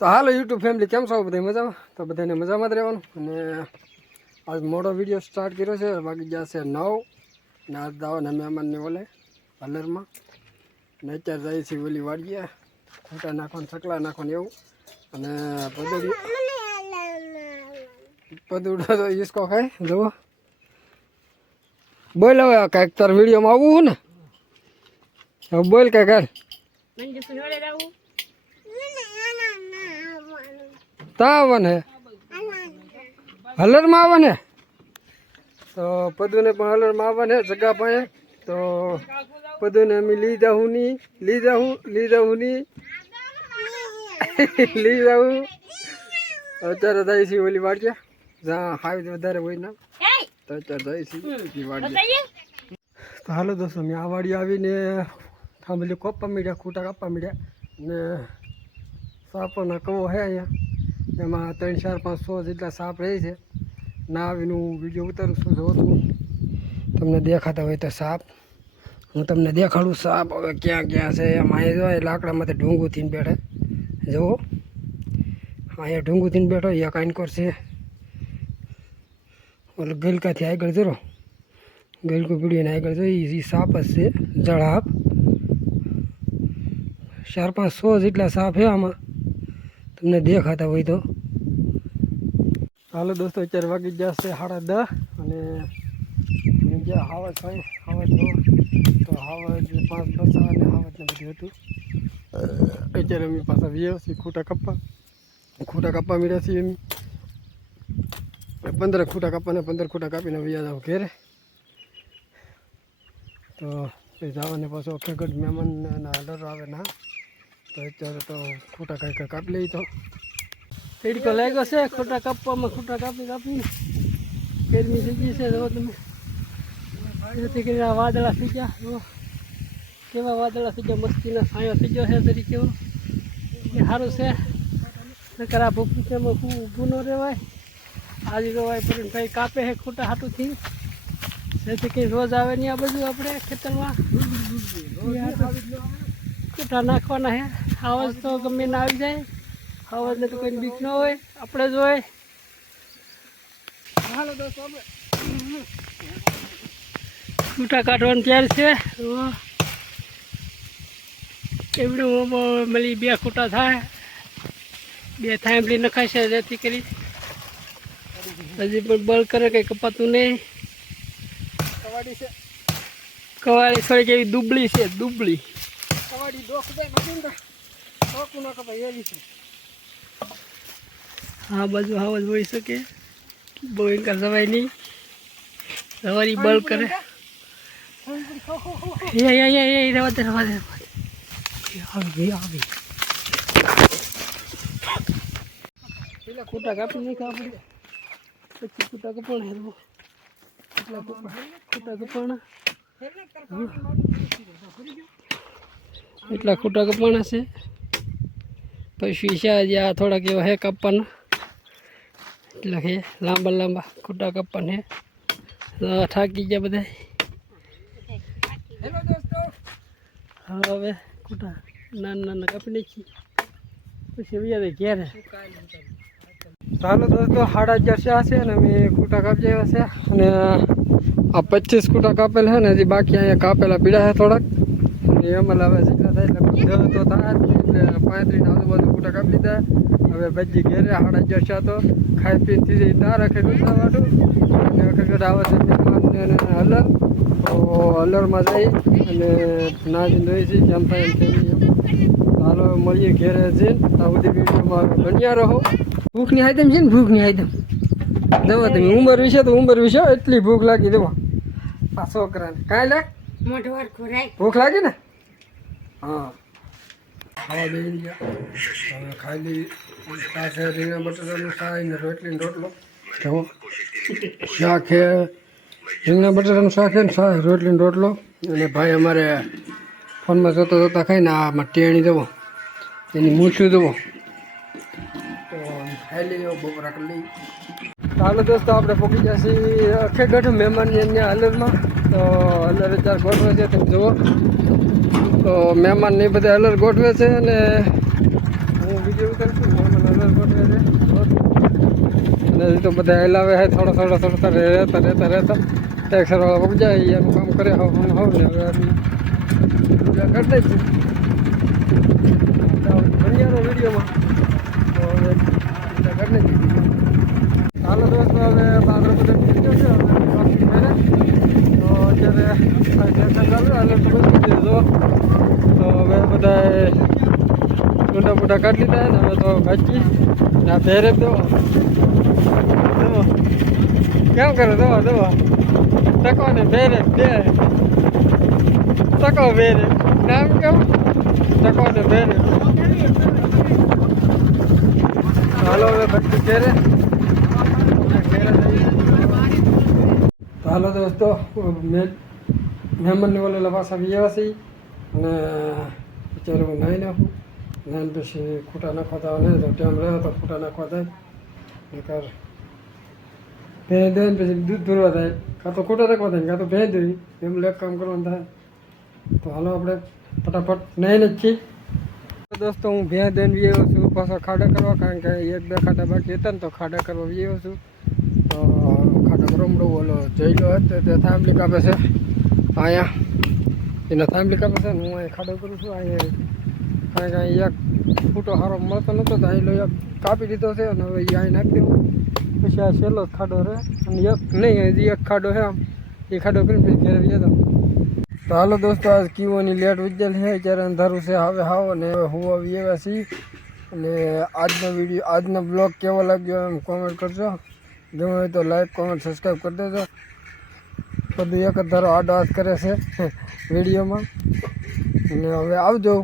તો હાલો YouTube family, કેમ છો બધા મજામાં? તો બધાને મજામાં જ રહેવાનું. અને આજ મોટો વિડીયો સ્ટાર્ટ કર્યો છે. વાગી ગયા છે 9 ને આજ દાવાના મહેમાનને ઓલે પાર્લરમાં ને અત્યારે જાય છે ઓલી વાડીએ ખૂંટા નાખવાનું, ચકલા નાખવાનું એવું. અને પદુડો તો ઈસકો ખાય જુઓ. બોલ હવે કાંઈક તાર વિડીયોમાં આવવું ને, હવે બોલ કાંઈક હાલ. તા આવવાને હલરમાં આવવાને, તો પદુને પણ હલરમાં આવવાને જગા પાસે. તો પદુને અમે લઈ જાઉં અત્યારે જાય છે ઓલી વાડીએ જ્યાં હાવી વધારે હોય ના, તો અત્યારે જાય છે વાડીએ. તો હાલો દોસ્તો, મેં આ વાડી આવીને થાંભલી કોપા મીડ્યા, ખૂટા કાપવા મીડ્યા. ને સાપોના કવો છે અહીંયા, એમાં 3, 4, 5, 100 જેટલા સાપ રહે છે. ના આવીને હું વિડીયો ઉતારું છું. જો તમને દેખાતા હોય તો સાપ હું તમને દેખાડું. સાપ હવે ક્યાં ક્યાં છે એમ અહીંયા જો લાકડામાંથી ઢૂંગું થઈને બેઠે જુઓ. અહીંયા ઢૂંગું થઈને બેઠો, એક કાંઈકોર છે ઓલો ગલકાથી આગળ જરો, ગલકું પીડીને આગળ જો એ સાપ જ છે, જળાપ. 4, 5, 100 જેટલા સાપ છે આમાં, તમને દેખાતા હોય તો. હાલો દોસ્તો, અત્યારે વાગી ગયા છે 10:30 અને જ્યાં હાવજ હોય હાવજ જો તો હાવજ 5 બસા અને હાવજને બધું હતું. અત્યારે અમે પાછા વ્યા છીએ ખૂટા કાપવા મળ્યા છીએ. એમ 15 ખૂટા કાપવાને 15 ખૂટા કાપીને વ્યા જાવ ઘેરે. તો એ જવાને પાછો ખેગડ મહેમાનના ઓર્ડર આવે ના, તો અત્યારે તો ખૂટા કાંઈ કાપી લઈ. તો તડકો લાગ્યો છે ખૂટા કાપવામાં, ખૂટા કાપી ગરમી થઈ ગઈ છે. જો તમે જેથી કરીને આ વાદળા થઈ ગયા, કેવા વાદળા થઈ ગયા, મસ્તીના છાંયો થઈ ગયો છે તરીકે. કેવું એ સારું છે, નકર આ ભૂકંપમાં ઊભું ન રહેવાય. આજે તો ભાઈ કાપે છે ખૂટા હાટુંથી, જેથી કંઈ રોજ આવે નહીં આ બધું આપણે ખેતરમાં ખૂટા નાખવાના છે. આવાજ તો ગમે ના આવી જાય, આવાજને તો કોઈ બીક ન હોય, આપણે જ હોય. હાલો દોસ્તો, આપણે ખૂટા કાઢવાનું તૈયાર છે. એવડું મળી 2 ખૂટા થાય, 2 થાંભલી નખાશે, જેથી કરી હજી પણ બળ કરે, કંઈ કપાતું નહીં. કવાડી છે, કવાડી થોડીક એવી દુબળી છે, દુબળી કવાડી ડોક જાય ડોકું ના કપાય એવી છે. આ બાજુ આવાજ હોઈ શકે, બહુ એન્કર જવાય નહીં, સવારી બળ કરે. રવા દે આવી પેલા ખૂટા કાપી નહીં આપણે, પછી ખૂટા કપાણા, એટલા ખૂટા કપાણા, એટલા ખૂટા કપાણા છે. પછી છે આ થોડાક એવા હે કાપવાના, એટલે હે લાંબા ખૂટા કાપવાના હે. થાકી ગયા બધા. હવે ખૂટા નાના કાપી નાખી, પછી વ્યાજે ઘેરે. ચાલો દોસ્તો, 11:30 છે અને અમે ખૂટા કાપી આવ્યા છે. અને આ 25 ખૂટા કાપેલા છે ને, હજી બાકી અહીંયા કાપેલા પીડા છે થોડાક. એમાં આવે જેટલા થાય એટલે તો થાય, એટલે 35 આજુબાજુ ખૂટા કાપી લીધા. હવે ભજી ઘેરે 11:30 તો ખાઈ પીને થઈ જાય તાર આખે વાટું. અને આખે આવે છે મહેમાનને અને હલર, તો હલરમાં જઈ અને નાજીને રહી છે કેમ થાય એમ થઈ. હાલો મળીએ ઘેરે જઈને, આ બધી વિડીયોમાં બન્યા રહો. ભૂખની આઈટમ છે ને, ભૂખની આઈટમ જવા તમે. ઉંમર વિશે તો ઉંમર વિશે એટલી ભૂખ લાગી જવા આ છોકરાને. કાંઈ લે ભૂખ લાગી ને? હા, ખાવા બેસી ગયા. હવે ખાઈ લઈ. પાસે રીંગણા બટાટાનું શાક ને રોટલી ને રોટલો. શાક છે, રીંગણા બટાટાનું શાક છે ને રોટલી ને રોટલો. અને ભાઈ અમારે ફોનમાં જોતા ખાઈને આમાં ટેણી જવો, એની મૂછું જવો. તો ખાઈ લઈએ, બપોરા કરી લઈએ. ચાલો દોસ્તો, આપણે પહોંચી જશે ખેગઢ મહેમાનની અહીંયા હલરમાં. તો હલર અત્યારે ગોઠવે છે, તમે જુઓ. તો મહેમાન ને બધા હલર ગોઠવે છે અને હું વિડીયો ઉતારશું મને નજર પડે છે અને હજી તો બધા હલાવે છે થોડા રહેતા ટેક્સરવાળા ઉપજાય એનું કામ કરે હોવ ને હવે પૂજા કરી દઈશું બન્યાનો વિડીયોમાં તો હવે પૂજા કરી દઈશું. હાલો દોસ્તો હવે બાદર બધા થઈ ગયો છે તો અત્યારે ચાલુ હાલે તો બધી દેજો. તો હવે બધા મોટા કાઢી લીધા ને હવે તો ભાજી ના ભેરે દો કેમ કરે દો ટકો ને ભેરે બે ટકો ભેરે નામ કેમ ટકો ને ભેરે. હાલો હવે ભટ્ટી ભેરે તો હાલો દોસ્તો મહેમાનને ઓલેલા પાછા વ્યા છે અને બિચારે હું નાહી નાખું નાઈને પછી ખૂટા નાખવા નહીં તો ટાઈમ રહ્યો તો ખૂટા નાખવા થાય નકર ભેં દે ને પછી દૂધ ધોરવા થાય કાં તો ખૂટા નાખવા થાય કાં તો ભેં દેવી એમ લેક કામ કરવાનું થાય. તો હાલો આપણે ફટાફટ નાહીને જ છીએ. દોસ્તો હું ભેં દઈને આવ્યો છું પાછા ખાડા કરવા કારણ કે 1-2 ખાડા બાકી હતા ને તો ખાડા કરવા આવ્યો છું. તો ખાડા રમડો ઓલો જઈ લો હતો તે થાંભલી કાપે છે અહીંયા એના થાંભલી કાપે છે ને હું અહીં ખાડો કરું છું અહીંયા કારણ કે અહીં એક ફૂટો સારો મળતો નહોતો તો અહીં એક કાપી દીધો છે અને હવે એ અહીં નાખી દેવું પછી આ છેલ્લો જ ખાડો રહે અને એક નહીં હજી એક ખાડો છે આમ એ ખાડો કરીને પછી ઘેર જતો. તો હાલો દોસ્તો આજ કીઓની લેટ ઉજ્જલ છે જ્યારે અંધારું છે હવે હાવ અને હવે હું આવી આવ્યા છીએ અને આજનો બ્લોગ કેવો લાગ્યો એમ કોમેન્ટ કરજો. ગમે હોય તો લાઈક કોમેન્ટ સબસ્ક્રાઈબ કરી દેજો. બધું એક જ ધારો આડો હાથ કરે છે વિડીયોમાં અને હવે આવજો.